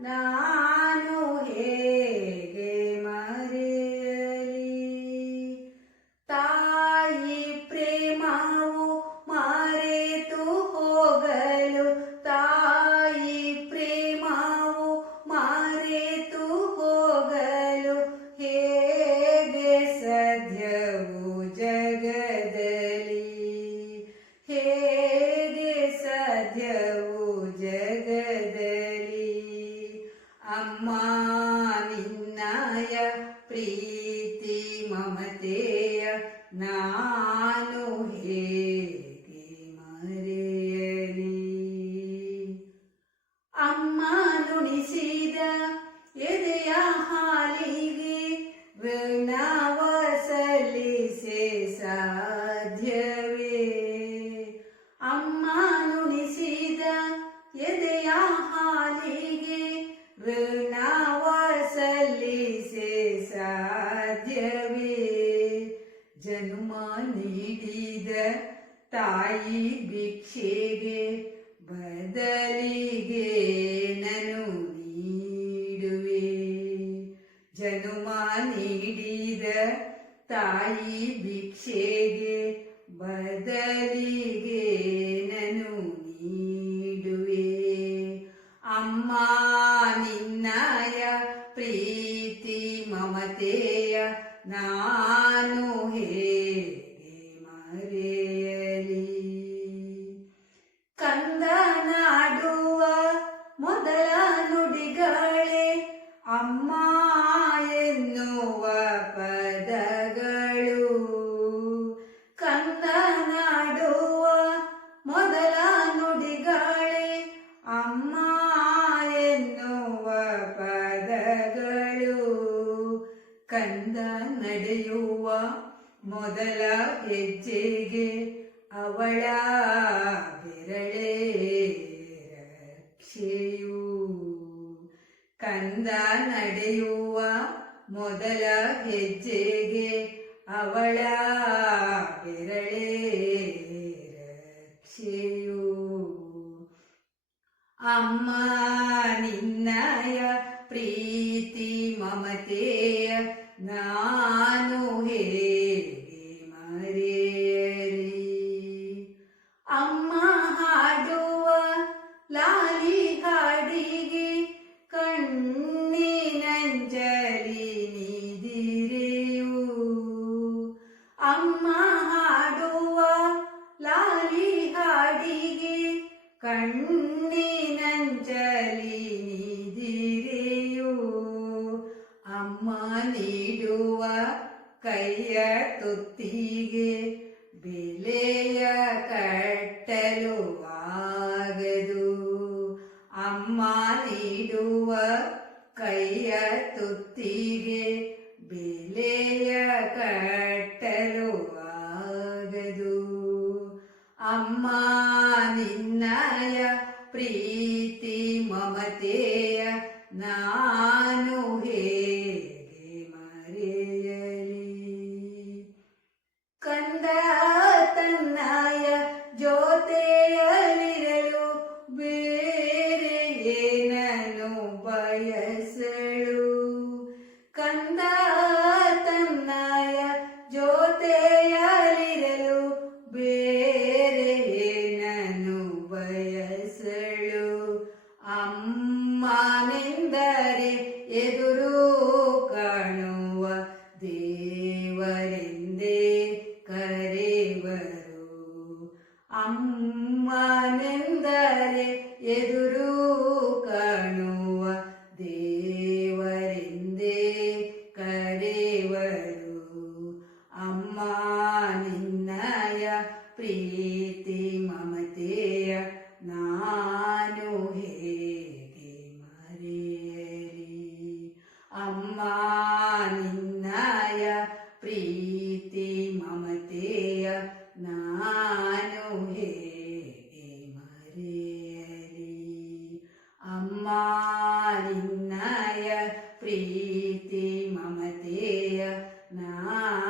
ನಾನು അമ്മ നിന്നായ പ്രിയ ತಾಯಿ ಭಿಕ್ಷೆಗೆ ಬದಲಿಗೆ ನನು ನೀಡುವೆ. ಜನುಮ ನೀಡಿದ ತಾಯಿ ಭಿಕ್ಷೆಗೆ ಬದಲಿಗೆ ನನು ನೀಡುವೆ. ಅಮ್ಮ ನಿನ್ನಯ ಪ್ರೀತಿ ಮಮತೆಯ ನಾನು ಹೇಗೆ ಮೊದಲ ಹೆಜ್ಜೆಗೆ ಅವಳ ಬೆರಳೇ ರಕ್ಷೆಯು. ಕಂದ ನಡೆಯುವ ಮೊದಲ ಹೆಜ್ಜೆಗೆ ಅವಳ ಬೆರಳೇ ರಕ್ಷೆಯು. ಅಮ್ಮ ನಿನ್ನಯ ಪ್ರೀತಿ ಮಮತೆಯ ನಾನು ಅಮ್ಮ ಹಾಡುವ ಲಾಲಿ ಹಾಡಿಗೆ ಕಣ್ಣಿನಂಜಲಿ ನಿದಿರೆಯು. ಅಮ್ಮ ಹಾಡುವ ಲಾಲಿ ಹಾಡಿಗೆ ಕಣ್ಣಿನಂಜಲಿ ನಿದಿರೆಯು. ಅಮ್ಮ ನೀಡುವ ಕೈಯ ತುತ್ತಿಗೆ ಕಟ್ಟಲು ಆಗದು ಅಮ್ಮ ನೀಡುವ ಕೈಯ ತುತ್ತಿಗೆ ಬೆಲೆಯ ಕಟ್ಟಲು ಆಗದು ಅಮ್ಮ ನಿನ್ನಯ ಪ್ರೀತಿ ಮಮತೆಯ ನಾನು ಹೇಗೆ ಎದುರು ಕಾಣುವ ದೇವರೆಂದೇ ಕರೆವರು. ಅಮ್ಮನೆಂದರೆ ಎದುರು 啊